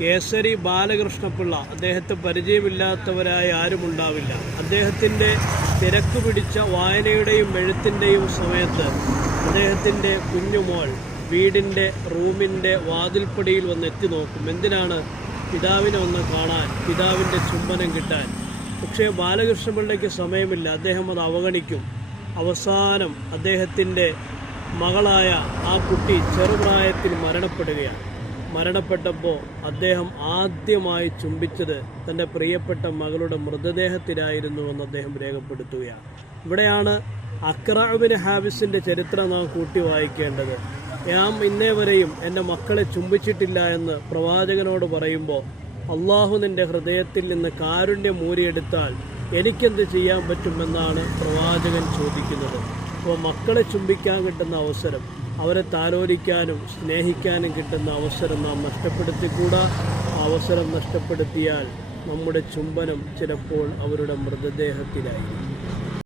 കേസരി ബാലകൃഷ്ണപിള്ള, അദ്ദേഹത്തെ പരിചയമില്ലാത്തവരായ ആരുമുണ്ടാവില്ല. അദ്ദേഹത്തിൻ്റെ തിരക്ക് പിടിച്ച വായനയുടെയും എഴുത്തിൻ്റെയും സമയത്ത് അദ്ദേഹത്തിൻ്റെ കുഞ്ഞുമോൾ വീടിൻ്റെ റൂമിൻ്റെ വാതിൽപ്പടിയിൽ വന്ന് എത്തി നോക്കും. എന്തിനാണ്? പിതാവിനെ ഒന്ന് കാണാൻ, പിതാവിൻ്റെ ചുംബനം കിട്ടാൻ. പക്ഷേ ബാലകൃഷ്ണപിള്ളയ്ക്ക് സമയമില്ല, അദ്ദേഹം അത് അവഗണിക്കും. അവസാനം അദ്ദേഹത്തിൻ്റെ മകളായ ആ കുട്ടി ചെറുപ്രായത്തിൽ മരണപ്പെടുകയാണ്. മരണപ്പെട്ടപ്പോൾ അദ്ദേഹം ആദ്യമായി ചുംബിച്ചത് തൻ്റെ പ്രിയപ്പെട്ട മകളുടെ മൃതദേഹത്തിലായിരുന്നുവെന്ന് അദ്ദേഹം രേഖപ്പെടുത്തുകയാണ്. ഇവിടെയാണ് അഖ്റഅ ബിൻ ഹാബിസിൻ്റെ ചരിത്രം നാം കൂട്ടി വായിക്കേണ്ടത്. ഞാൻ ഇന്നേ വരെയും എൻ്റെ മക്കളെ ചുംബിച്ചിട്ടില്ല എന്ന് പ്രവാചകനോട് പറയുമ്പോൾ, അള്ളാഹു നിൻ്റെ ഹൃദയത്തിൽ നിന്ന് കാരുണ്യം മൂരിയെടുത്താൽ എനിക്കെന്ത് ചെയ്യാൻ പറ്റുമെന്നാണ് പ്രവാചകൻ ചോദിക്കുന്നത്. അപ്പോൾ മക്കളെ ചുംബിക്കാൻ കിട്ടുന്ന അവസരം, അവരെ താലോലിക്കാനും സ്നേഹിക്കാനും കിട്ടുന്ന അവസരം നാം നഷ്ടപ്പെടുത്തിക്കൂടാ. അവസരം നഷ്ടപ്പെടുത്തിയാൽ നമ്മുടെ ചുംബനം ചിലപ്പോൾ അവരുടെ മൃതദേഹത്തിലായിരിക്കും.